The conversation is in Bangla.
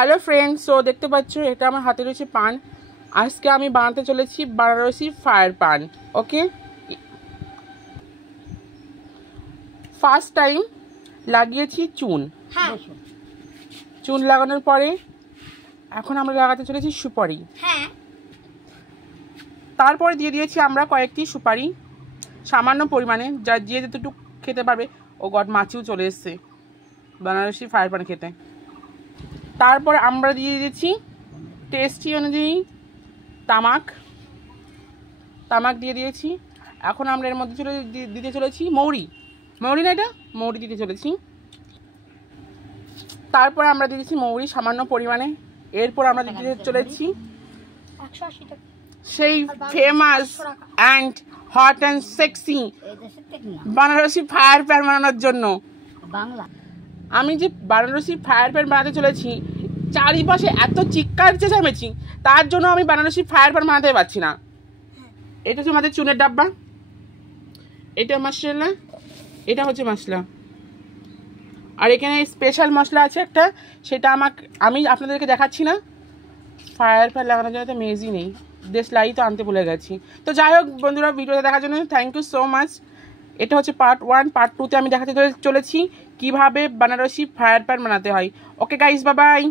হ্যালো ফ্রেন্ডস, সো দেখতে পাচ্ছ এটা আমার হাতে রয়েছে পান। আজকে আমি বানাতে চলেছি বানারসি ফায়ার পান। ওকে, ফার্স্ট টাইম লাগিয়েছি চুন। চুন লাগানোর পরে এখন আমরা লাগাতে চলেছি সুপারি। তারপরে দিয়ে দিয়েছি আমরা কয়েকটি সুপারি সামান্য পরিমাণে, যা যে যতটুকু খেতে পারবে। ও গড, মাছিও চলে এসছে বানারসি ফায়ার পান খেতে। তারপর আমরা দিয়ে দিয়েছি টেস্টি অনুযায়ী তামাক দিয়ে দিয়েছি। এখন আমরা এর মধ্যে দিতে চলেছি মৌরি না, এটা মৌরি দিতে চলেছি। তারপর আমরা দিয়েছি মৌরি সামান্য পরিমাণে। এরপর আমরা দিতে চলেছি সেই famous and hot and sexy Banarasi fire pan বানানোর জন্য। আমি যে বানারসি ফায়ার প্যান বানাতে চলেছি, চারিপাশে এত চিৎকার চেঁচামেচি, তার জন্য আমি বানারসি ফায়ার প্যান বানাতে পারছি না। এটা হচ্ছে আমাদের চুনের ডাব্বা, এটা মশলা, এটা হচ্ছে মশলা, আর এখানে স্পেশাল মশলা আছে একটা, সেটা আমি আপনাদেরকে দেখাচ্ছি না। ফায়ার প্যান লাগানোর জন্য তো মেজই নেই, দেশলাই তো আনতে ভুলে গেছি। তো যাই হোক বন্ধুরা, ভিডিওটা দেখার জন্য থ্যাংক ইউ সো মাচ। এটা হচ্ছে পার্ট 1। পার্ট 2তে আমি দেখাতে চলেছি কিভাবে বানারসি ফায়ার প্যান বানাতে হয়। Okay guys, bye bye.